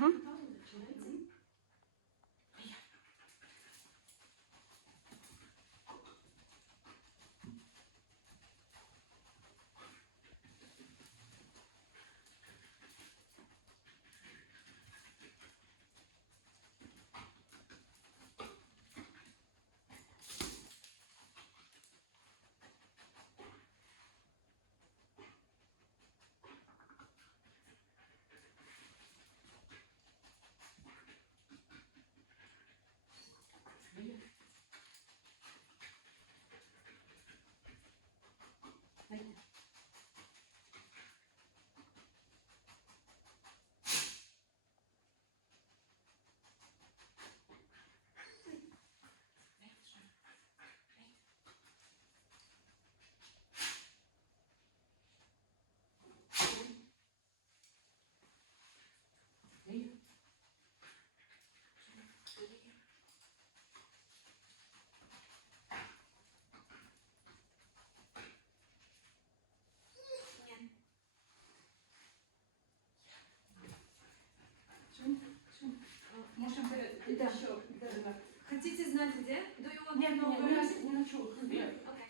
Угу. Можем Да. еще. Хотите знать где? Do you want Нет, to know нет, where? не начал. Okay.